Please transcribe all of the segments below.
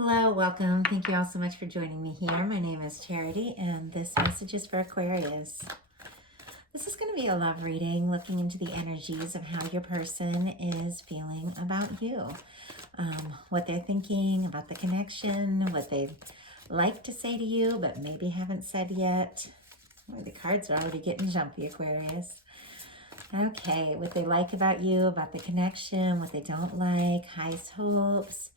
Hello, welcome. Thank you all so much for joining me here. My name is Charity, and this message is for Aquarius. This is going to be a love reading, looking into the energies of how your person is feeling about you, what they're thinking about the connection, what they'd like to say to you, but maybe haven't said yet. Boy, the cards are already getting jumpy, Aquarius. Okay, what they like about you, about the connection, what they don't like, highest hopes,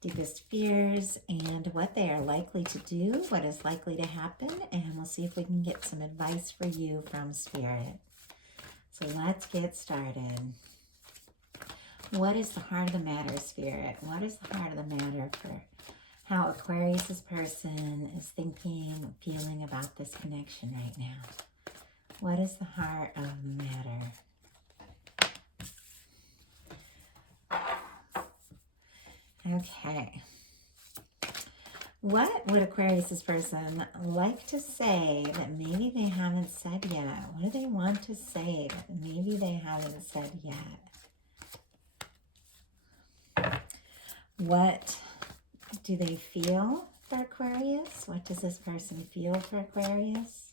deepest fears, and what they are likely to do, what is likely to happen, and we'll see if we can get some advice for you from Spirit. So let's get started. What is the heart of the matter, Spirit? What is the heart of the matter for how Aquarius's person is thinking, feeling about this connection right now? What is the heart of the matter? Okay. What would Aquarius's person like to say that maybe they haven't said yet? What do they want to say that maybe they haven't said yet? What do they feel for Aquarius? What does this person feel for Aquarius?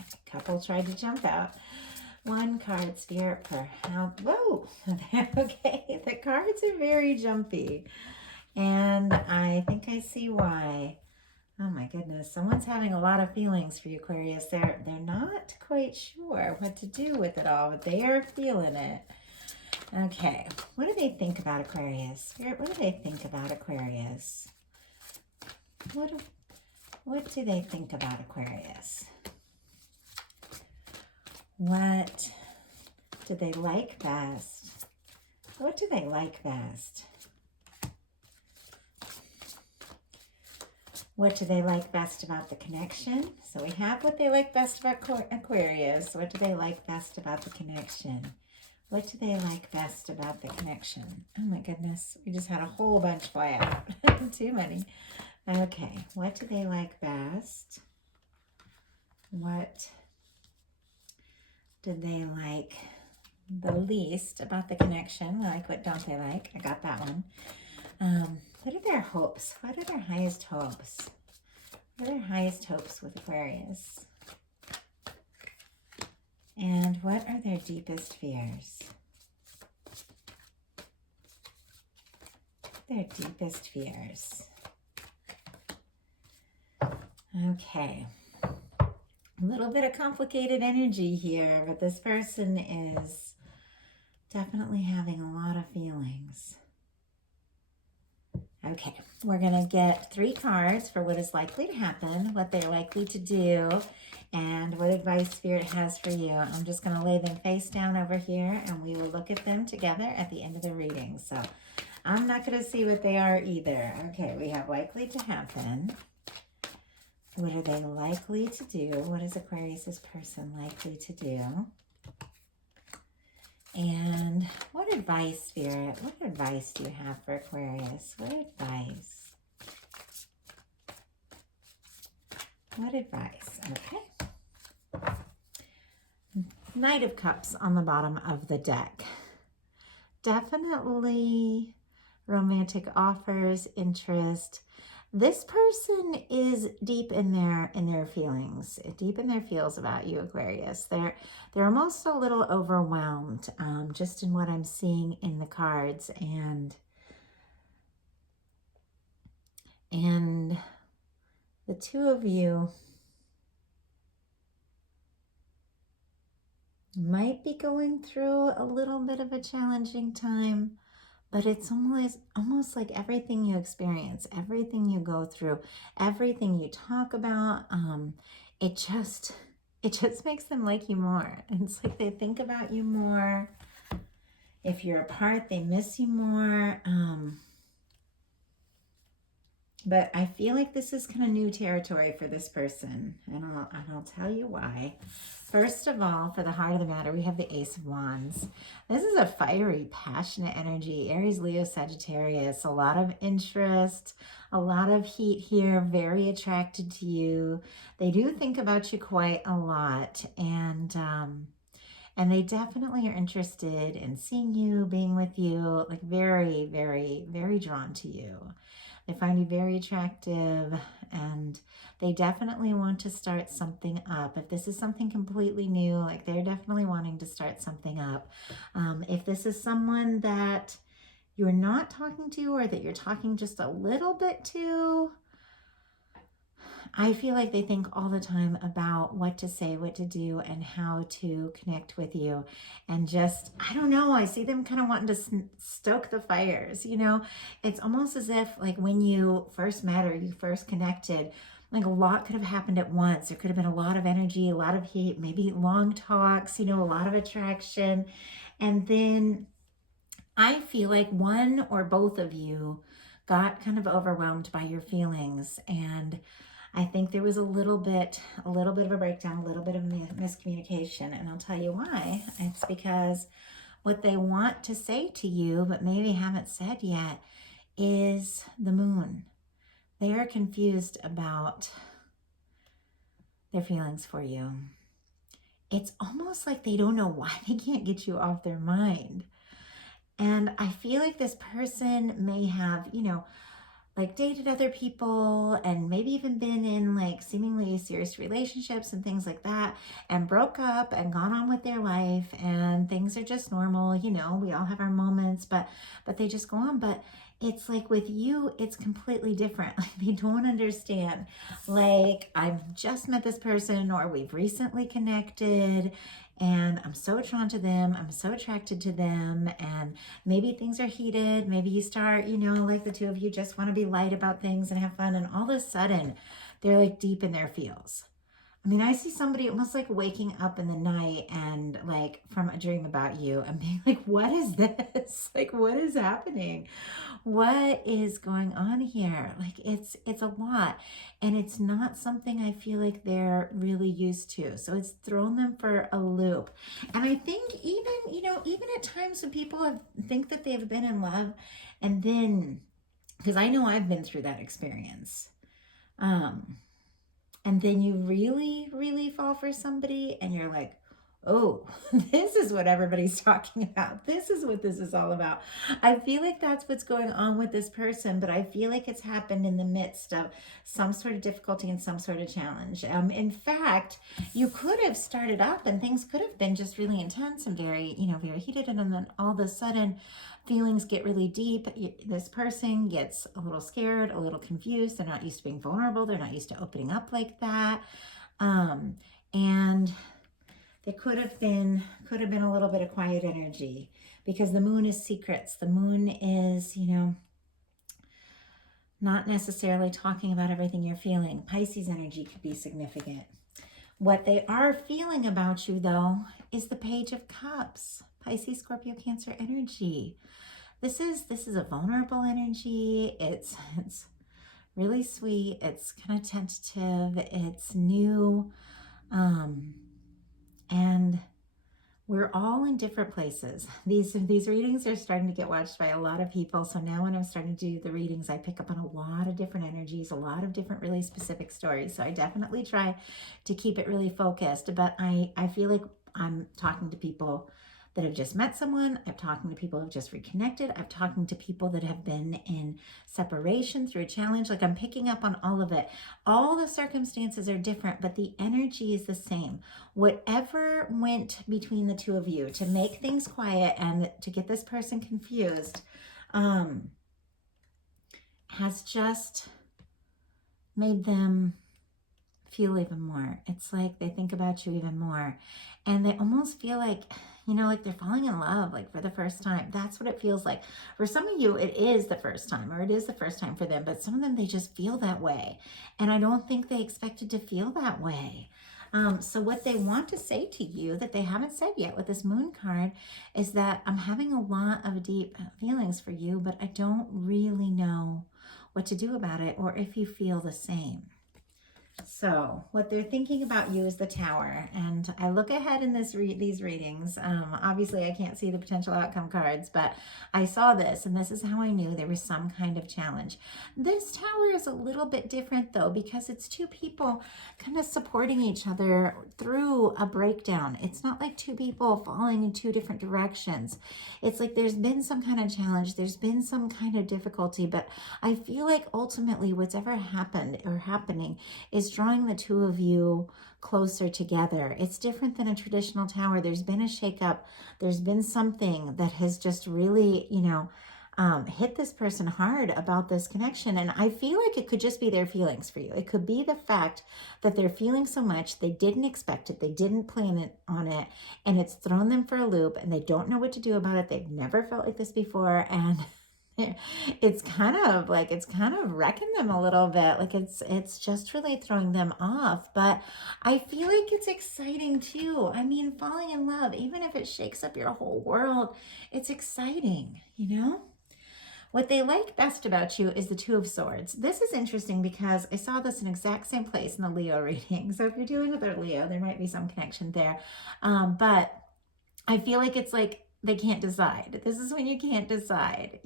A couple tried to jump out. One card, Spirit, for how... Whoa! Okay, the cards are very jumpy. And I think I see why. Oh my goodness, someone's having a lot of feelings for you, Aquarius. They're not quite sure what to do with it all, but they are feeling it. Okay, what do they think about Aquarius? Spirit, what do they think about Aquarius? What do they think about Aquarius? What do they like best? What do they like best? What do they like best about the connection? So we have what they like best about Aquarius. What do they like best about the connection? What do they like best about the connection? Oh my goodness, we just had a whole bunch fly out. Too many. Okay, what do they like best? What do they like the least about the connection? Like, what don't they like? I got that one. What are their hopes? What are their highest hopes? What are their highest hopes with Aquarius? And what are their deepest fears? Their deepest fears. Okay. A little bit of complicated energy here, but this person is definitely having a lot of feelings. Okay, we're going to get 3 cards for what is likely to happen, what they're likely to do, and what advice Spirit has for you. I'm just going to lay them face down over here, and we will look at them together at the end of the reading. So I'm not going to see what they are either. Okay, we have likely to happen. What are they likely to do? What is Aquarius's person likely to do? And what advice, Spirit? What advice do you have for Aquarius? What advice? What advice? Okay. Knight of Cups on the bottom of the deck. Definitely romantic offers, interest. This person is deep in their feelings, deep in their feels about you, Aquarius. They're almost a little overwhelmed, just in what I'm seeing in the cards, and the two of you might be going through a little bit of a challenging time. But it's almost like everything you experience, everything you go through, everything you talk about, it just makes them like you more. It's like they think about you more. If you're apart, they miss you more. But I feel like this is kind of new territory for this person, and I'll tell you why. First of all, for the heart of the matter, we have the Ace of Wands. This is a fiery, passionate energy. Aries, Leo, Sagittarius. A lot of interest, a lot of heat here, very attracted to you. They do think about you quite a lot, and And they definitely are interested in seeing you, being with you, like very, very, very drawn to you. They find you very attractive, and they definitely want to start something up. If this is something completely new, like they're definitely wanting to start something up. If this is someone that you're not talking to, or that you're talking just a little bit to, I feel like they think all the time about what to say, what to do, and how to connect with you. And just, I don't know, I see them kind of wanting to stoke the fires, you know? It's almost as if like when you first met or you first connected, like a lot could have happened at once. There could have been a lot of energy, a lot of heat, maybe long talks, you know, a lot of attraction. And then I feel like one or both of you got kind of overwhelmed by your feelings, and I think there was a little bit of a breakdown, a little bit of miscommunication, and I'll tell you why. It's because what they want to say to you, but maybe haven't said yet, is the moon. They are confused about their feelings for you. It's almost like they don't know why they can't get you off their mind. And I feel like this person may have, you know, like dated other people and maybe even been in like seemingly serious relationships and things like that, and broke up and gone on with their life, and things are just normal. You know, we all have our moments, but they just go on. But it's like with you, it's completely different. Like they don't understand. Like, I've just met this person, or we've recently connected, and I'm so drawn to them. I'm so attracted to them. And maybe things are heated. Maybe you start, you know, like the two of you just want to be light about things and have fun. And all of a sudden, they're like deep in their feels. I mean, I see somebody almost like waking up in the night and like from a dream about you and being like, what is this? Like, what is happening? What is going on here? Like, it's a lot, and it's not something I feel like they're really used to. So it's thrown them for a loop. And I think even, you know, even at times when people think that they've been in love, and then, because I know I've been through that experience, and then you really, really fall for somebody and you're like, oh, this is what everybody's talking about. This is what this is all about. I feel like that's what's going on with this person, but I feel like it's happened in the midst of some sort of difficulty and some sort of challenge. In fact, you could have started up and things could have been just really intense and very, you know, very heated. And then all of a sudden, feelings get really deep. This person gets a little scared, a little confused. They're not used to being vulnerable. They're not used to opening up like that. And there could have been a little bit of quiet energy, because the moon is secrets. The moon is, you know, not necessarily talking about everything you're feeling. Pisces energy could be significant. What they are feeling about you, though, is the Page of Cups. Pisces, Scorpio, Cancer energy. This is a vulnerable energy. It's really sweet. It's kind of tentative. It's new. And we're all in different places. These readings are starting to get watched by a lot of people. So now when I'm starting to do the readings, I pick up on a lot of different energies, a lot of different really specific stories. So I definitely try to keep it really focused. But I feel like I'm talking to people that have just met someone. I'm talking to people who have just reconnected. I'm talking to people that have been in separation through a challenge. Like, I'm picking up on all of it. All the circumstances are different, but the energy is the same. Whatever went between the two of you to make things quiet and to get this person confused, has just made them feel even more. It's like they think about you even more, and they almost feel like, you know, like they're falling in love, like for the first time. That's what it feels like. For some of you, it is the first time, or it is the first time for them, but some of them, they just feel that way. And I don't think they expected to feel that way. So what they want to say to you that they haven't said yet with this moon card is that I'm having a lot of deep feelings for you, but I don't really know what to do about it, or if you feel the same. So what they're thinking about you is the Tower. And I look ahead in these readings. Obviously, I can't see the potential outcome cards, but I saw this, and this is how I knew there was some kind of challenge. This Tower is a little bit different, though, because it's two people kind of supporting each other through a breakdown. It's not like two people falling in two different directions. It's like there's been some kind of challenge. There's been some kind of difficulty, but I feel like ultimately what's ever happened or happening is drawing the two of you closer together. It's different than a traditional tower. There's been a shakeup. There's been something that has just really, hit this person hard about this connection. And I feel like it could just be their feelings for you. It could be the fact that they're feeling so much, they didn't expect it, they didn't plan it on it, and it's thrown them for a loop, and they don't know what to do about it. They've never felt like this before, and it's kind of wrecking them a little bit. Like it's just really throwing them off. But I feel like it's exciting too. I mean, falling in love, even if it shakes up your whole world, it's exciting, What they like best about you is the Two of Swords. This is interesting because I saw this in the exact same place in the Leo reading. So if you're dealing with a Leo, there might be some connection there. But I feel like it's like they can't decide. This is when you can't decide,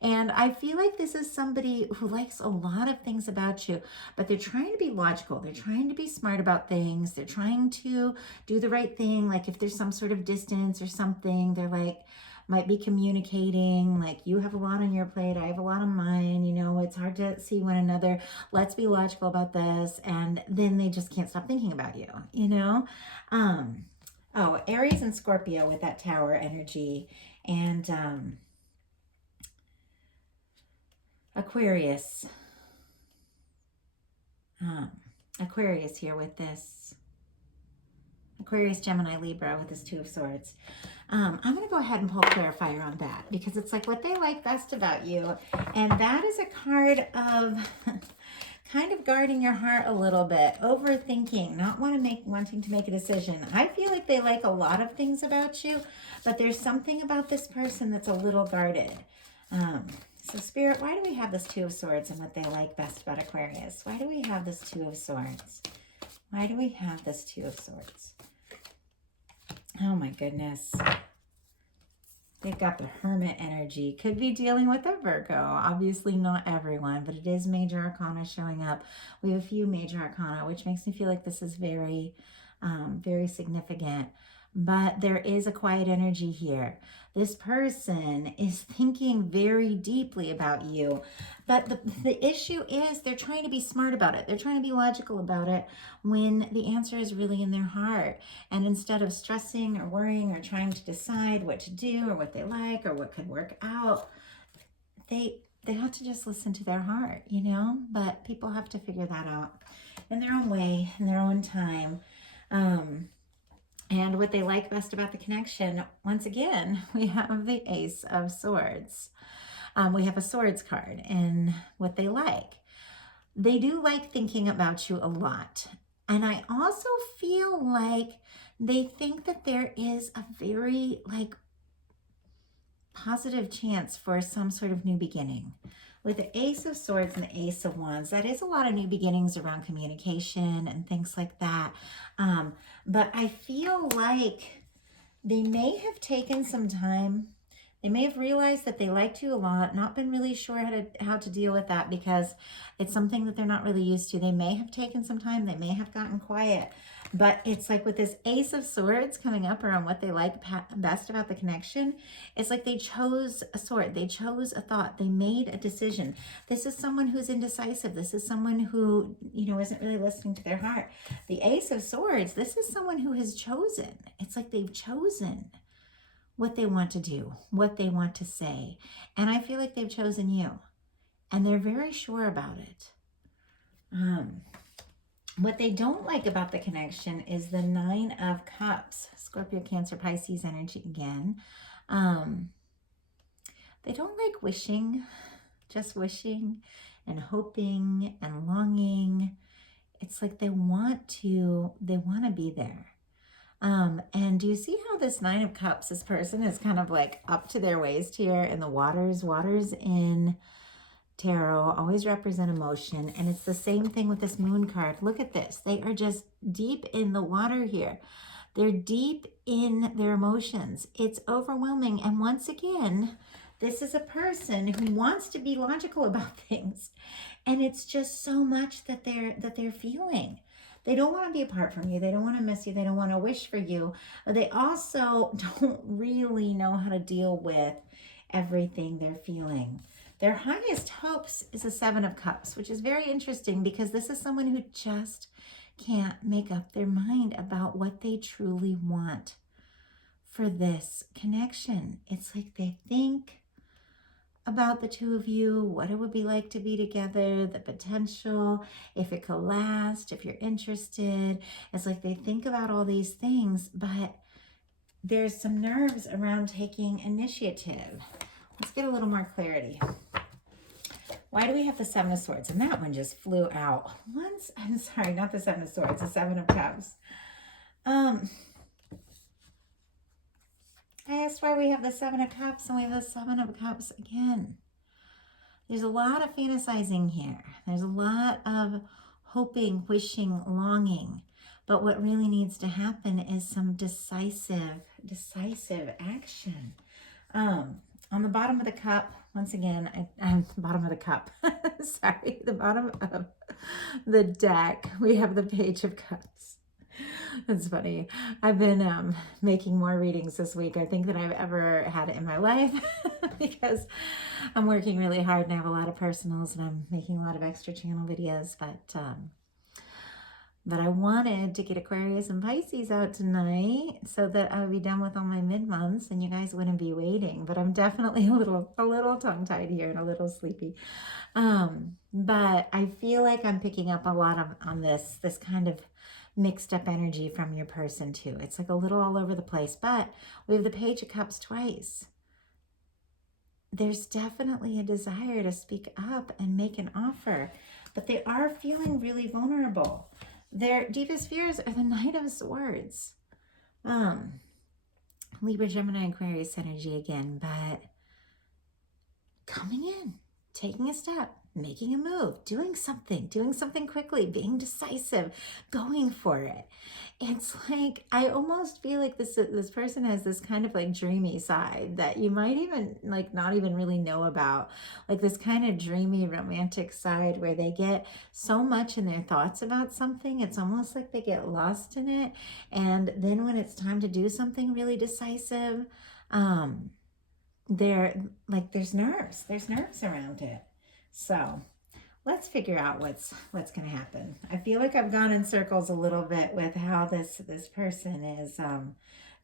And I feel like this is somebody who likes a lot of things about you, but they're trying to be logical. They're trying to be smart about things. They're trying to do the right thing. Like if there's some sort of distance or something, they're like, might be communicating, like you have a lot on your plate, I have a lot on mine, it's hard to see one another. Let's be logical about this. And then they just can't stop thinking about you, Oh, Aries and Scorpio with that Tower energy, and Aquarius. Aquarius here with this. Aquarius, Gemini, Libra with this Two of Swords. I'm going to go ahead and pull a clarifier on that because it's like what they like best about you. And that is a card of kind of guarding your heart a little bit, overthinking, not wanting to make a decision. I feel like they like a lot of things about you, but there's something about this person that's a little guarded. So Spirit, why do we have this Two of Swords and what they like best about Aquarius? Why do we have this Two of Swords? Why do we have this Two of Swords? Oh my goodness. They've got the Hermit energy. Could be dealing with a Virgo. Obviously not everyone, but it is major arcana showing up. We have a few major arcana, which makes me feel like this is very, very significant. But there is a quiet energy here. This person is thinking very deeply about you. But the issue is they're trying to be smart about it. They're trying to be logical about it when the answer is really in their heart. And instead of stressing or worrying or trying to decide what to do or what they like or what could work out, they have to just listen to their heart, But people have to figure that out in their own way, in their own time. And what they like best about the connection, once again, we have the Ace of Swords. We have a Swords card, and what they like. They do like thinking about you a lot. And I also feel like they think that there is a very, positive chance for some sort of new beginning. With the Ace of Swords and the Ace of Wands, that is a lot of new beginnings around communication and things like that. But I feel like they may have taken some time. They may have realized that they liked you a lot, not been really sure how to deal with that because it's something that they're not really used to. They may have taken some time. They may have gotten quiet. But it's like with this Ace of Swords coming up around what they like best about the connection, it's like they chose a sword. They chose a thought. They made a decision. This is someone who's indecisive. This is someone who, isn't really listening to their heart. The Ace of Swords, this is someone who has chosen. It's like they've chosen what they want to do, what they want to say. And I feel like they've chosen you. And they're very sure about it. What they don't like about the connection is the Nine of Cups. Scorpio, Cancer, Pisces energy again. They don't like wishing, just wishing and hoping and longing. It's like they want to be there. And do you see how this Nine of Cups, this person is kind of like up to their waist here in the waters in tarot always represent emotion, and it's the same thing with this moon card. Look at this. They are just deep in the water here. They're deep in their emotions. It's overwhelming. And once again, this is a person who wants to be logical about things. And it's just so much that they're feeling. They don't want to be apart from you. They don't want to miss you. They don't want to wish for you. But they also don't really know how to deal with everything they're feeling. Their highest hopes is a Seven of Cups, which is very interesting because this is someone who just can't make up their mind about what they truly want for this connection. It's like they think about the two of you, what it would be like to be together, the potential, if it could last, if you're interested. It's like they think about all these things, but there's some nerves around taking initiative. Let's get a little more clarity. Why do we have the Seven of Swords? And that one just flew out. I'm sorry, not the Seven of Swords, the Seven of Cups. I asked why we have the Seven of Cups and we have the Seven of Cups again. There's a lot of fantasizing here. There's a lot of hoping, wishing, longing. But what really needs to happen is some decisive action. On the bottom of the cup, once again, bottom of the cup, sorry, the bottom of the deck, we have the Page of Cups. That's funny. I've been making more readings this week, I think, than I've ever had in my life because I'm working really hard and I have a lot of personals and I'm making a lot of extra channel videos, but I wanted to get Aquarius and Pisces out tonight so that I would be done with all my mid-months and you guys wouldn't be waiting. But I'm definitely a little tongue-tied here and a little sleepy. But I feel like I'm picking up a lot on this kind of mixed up energy from your person too. It's like a little all over the place, but we have the Page of Cups twice. There's definitely a desire to speak up and make an offer, but they are feeling really vulnerable. Their deepest fears are the Knight of Swords. Libra, Gemini, Aquarius energy again, but coming in, taking a step, making a move, doing something quickly, being decisive, going for it. It's like, I almost feel like this person has this kind of like dreamy side that you might even like not even really know about, like this kind of dreamy romantic side where they get so much in their thoughts about something, it's almost like they get lost in it. And then when it's time to do something really decisive, there's nerves around it. So let's figure out what's going to happen. I feel like I've gone in circles a little bit with how this person is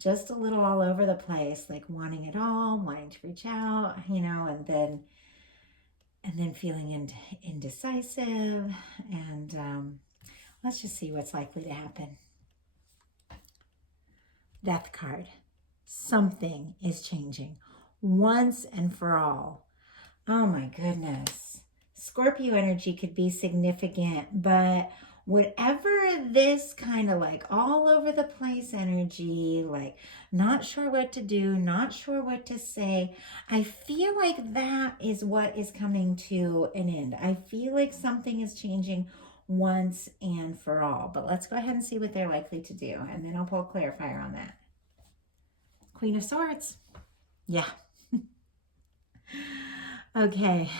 just a little all over the place, like wanting it all, wanting to reach out, and then feeling indecisive. And let's just see what's likely to happen. Death card. Something is changing once and for all. Oh my goodness. Scorpio energy could be significant, but whatever this kind of like all over the place energy, like not sure what to do, not sure what to say, I feel like that is what is coming to an end. I feel like something is changing once and for all. But let's go ahead and see what they're likely to do, and then I'll pull a clarifier on that. Queen of Swords. Yeah. Okay.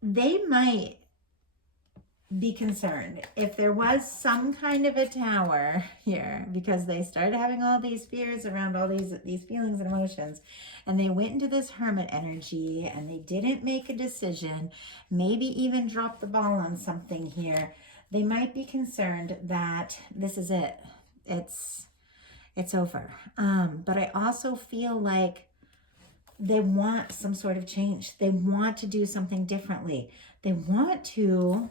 They might be concerned if there was some kind of a tower here, because they started having all these fears around all these feelings and emotions, and they went into this hermit energy and they didn't make a decision, maybe even dropped the ball on something here. They might be concerned that this is it. It's over. But I also feel like they want some sort of change. They want to do something differently. They want to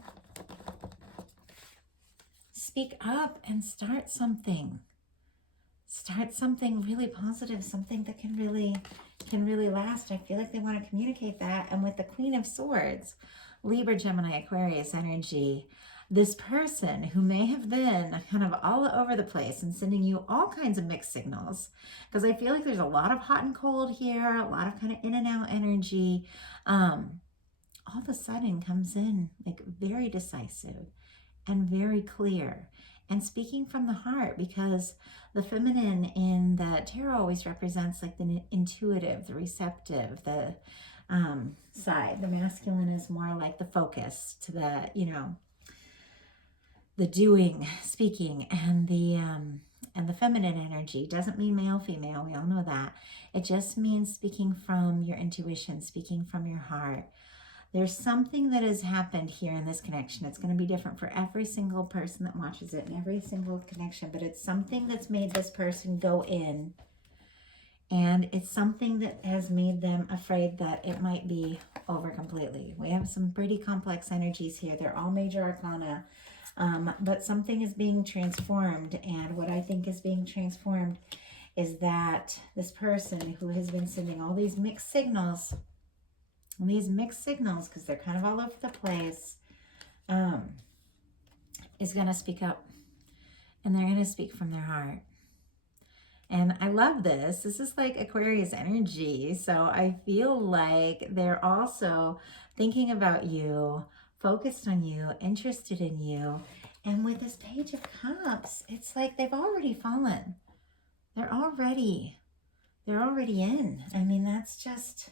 speak up and start something. Start something really positive, something that can really last. I feel like they want to communicate that. And with the Queen of Swords, Libra, Gemini, Aquarius energy, this person who may have been kind of all over the place and sending you all kinds of mixed signals, because I feel like there's a lot of hot and cold here, a lot of kind of in and out energy, all of a sudden comes in like very decisive and very clear and speaking from the heart, because the feminine in the tarot always represents like the intuitive, the receptive, the side. The masculine is more like the focus to the, you know, the doing, speaking, and the feminine energy doesn't mean male, female. We all know that. It just means speaking from your intuition, speaking from your heart. There's something that has happened here in this connection. It's going to be different for every single person that watches it and every single connection, but it's something that's made this person go in, and it's something that has made them afraid that it might be over completely. We have some pretty complex energies here. They're all major arcana, but something is being transformed, and what I think is being transformed is that this person who has been sending all these mixed signals, because they're kind of all over the place, is going to speak up, and they're going to speak from their heart. And I love this. This is like Aquarius energy. So I feel like they're also thinking about you, focused on you, interested in you. And with this Page of Cups, it's like they've already fallen. They're already in. I mean, it's just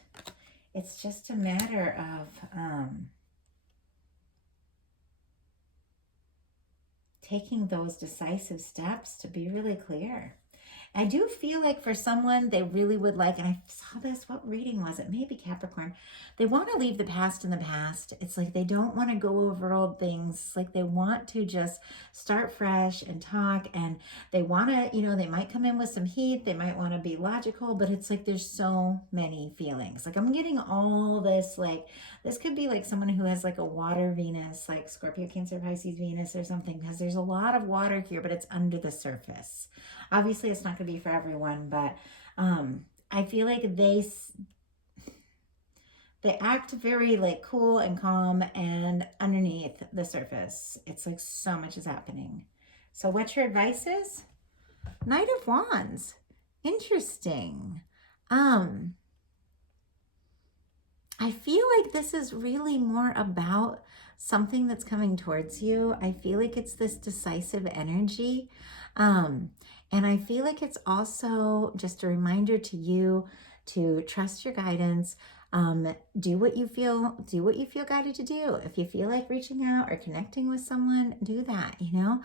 a matter of taking those decisive steps to be really clear. I do feel like for someone, they really would like, and I saw this, what reading was it? Maybe Capricorn. They want to leave the past in the past. It's like they don't want to go over old things. It's like they want to just start fresh and talk, and they want to, you know, they might come in with some heat. They might want to be logical, but it's like there's so many feelings. Like I'm getting all this, like this could be like someone who has like a water Venus, like Scorpio, Cancer, Pisces, Venus or something, because there's a lot of water here, but it's under the surface. Obviously, it's not going to be for everyone, but I feel like they act very like cool and calm, and underneath the surface, it's like so much is happening. So what your advice is? Knight of Wands. Interesting. I feel like this is really more about something that's coming towards you. I feel like it's this decisive energy. And I feel like it's also just a reminder to you to trust your guidance. Do what you feel guided to do. If you feel like reaching out or connecting with someone, do that, you know,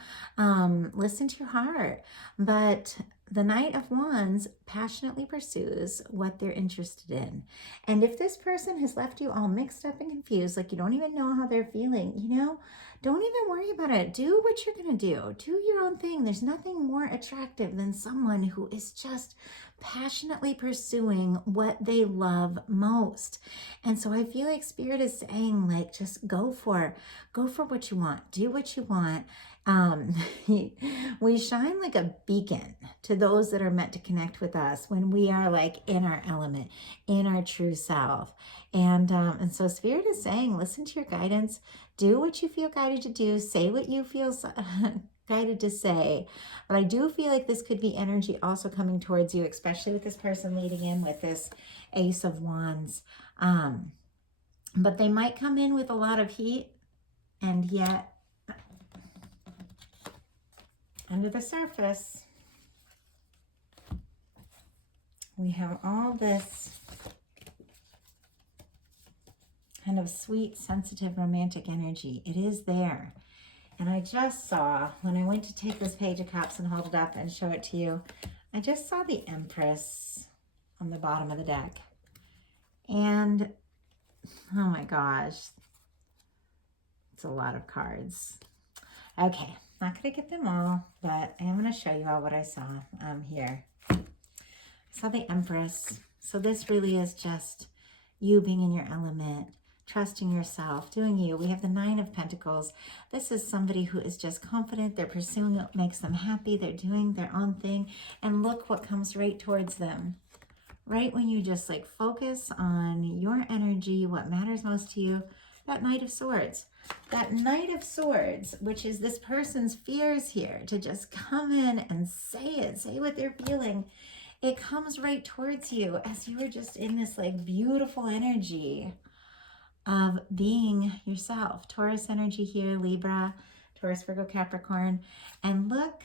listen to your heart. But the Knight of Wands passionately pursues what they're interested in. And if this person has left you all mixed up and confused, like you don't even know how they're feeling, you know, don't even worry about it. Do what you're going to do. Do your own thing. There's nothing more attractive than someone who is just passionately pursuing what they love most. And so I feel like Spirit is saying, like, just go for what you want. Do what you want. We shine like a beacon to those that are meant to connect with us when we are like in our element, in our true self. And so Spirit is saying, listen to your guidance, do what you feel guided to do, say what you feel guided to say. But I do feel like this could be energy also coming towards you, especially with this person leading in with this Ace of Wands. But they might come in with a lot of heat, and yet under the surface, we have all this kind of sweet, sensitive, romantic energy. It is there. And I just saw, when I went to take this Page of Cups and hold it up and show it to you, I just saw the Empress on the bottom of the deck. And, oh my gosh, it's a lot of cards. Okay, not going to get them all, but I am going to show you all what I saw here. I saw the Empress. So this really is just you being in your element, trusting yourself, doing you. We have the Nine of Pentacles. This is somebody who is just confident. They're pursuing what makes them happy. They're doing their own thing. And look what comes right towards them. Right when you just like focus on your energy, what matters most to you, that Knight of Swords. That Knight of Swords, which is this person's fears here, to just come in and say what they're feeling. It comes right towards you as you are just in this like beautiful energy of being yourself. Taurus energy here, Libra, Taurus, Virgo, Capricorn. And look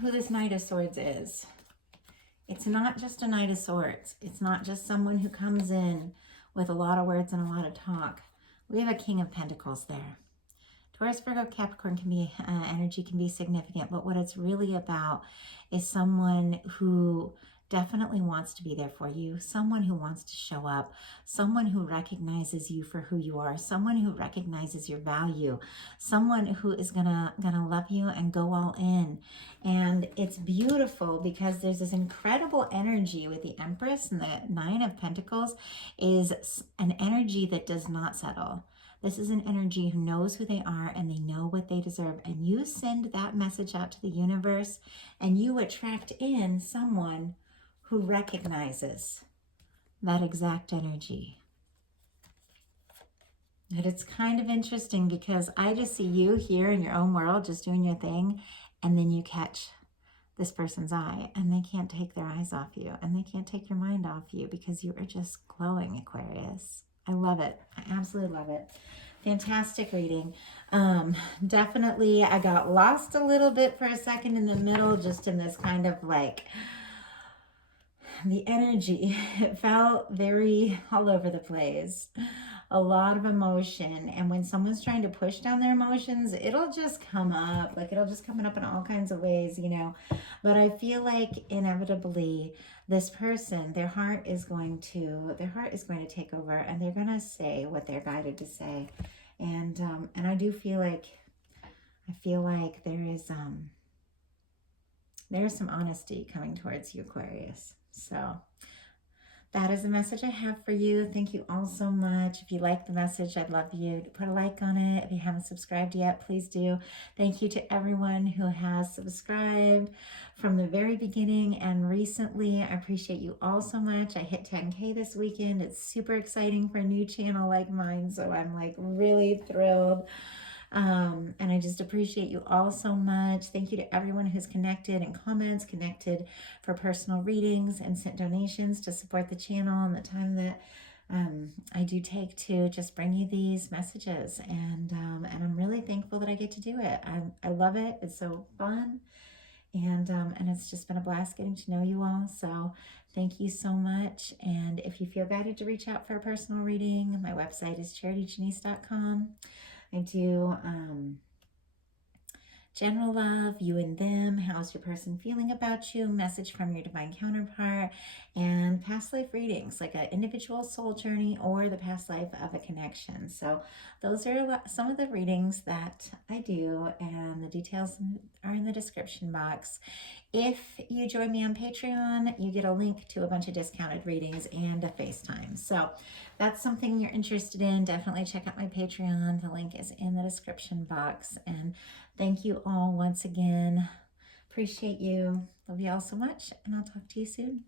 who this Knight of Swords is. It's not just a Knight of Swords. It's not just someone who comes in with a lot of words and a lot of talk. We have a King of Pentacles there. Taurus, Virgo, Capricorn can be, energy can be significant, but what it's really about is someone who definitely wants to be there for you, someone who wants to show up, someone who recognizes you for who you are, someone who recognizes your value, someone who is gonna love you and go all in. And it's beautiful because there's this incredible energy with the Empress, and the Nine of Pentacles is an energy that does not settle. This is an energy who knows who they are and they know what they deserve. And you send that message out to the universe and you attract in someone who recognizes that exact energy. And it's kind of interesting because I just see you here in your own world just doing your thing, and then you catch this person's eye and they can't take their eyes off you and they can't take your mind off you because you are just glowing, Aquarius. I love it. I absolutely love it. Fantastic reading. Definitely, I got lost a little bit for a second in the middle, just in this kind of like the energy. It felt very all over the place. A lot of emotion. And when someone's trying to push down their emotions, it'll just come up. Like it'll just come up in all kinds of ways, you know. But I feel like inevitably this person, their heart is going to take over and they're going to say what they're guided to say. And I do feel like, there's some honesty coming towards you, Aquarius. So that is the message I have for you. Thank you all so much. If you like the message, I'd love you to put a like on it. If you haven't subscribed yet, please do. Thank you to everyone who has subscribed from the very beginning and recently. I appreciate you all so much. I hit 10K this weekend. It's super exciting for a new channel like mine, so I'm like really thrilled. And I just appreciate you all so much. Thank you to everyone who's connected in comments, connected for personal readings, and sent donations to support the channel and the time that I do take to just bring you these messages. And I'm really thankful that I get to do it. I love it. It's so fun. And it's just been a blast getting to know you all. So thank you so much. And if you feel guided to reach out for a personal reading, my website is charityjanice.com. I do general love, you and them, how's your person feeling about you, message from your divine counterpart, and past life readings, like an individual soul journey or the past life of a connection. So those are some of the readings that I do, and the details are in the description box. If you join me on Patreon, you get a link to a bunch of discounted readings and a FaceTime. So that's something you're interested in, definitely check out my Patreon. The link is in the description box. And thank you all once again. Appreciate you. Love you all so much, and I'll talk to you soon.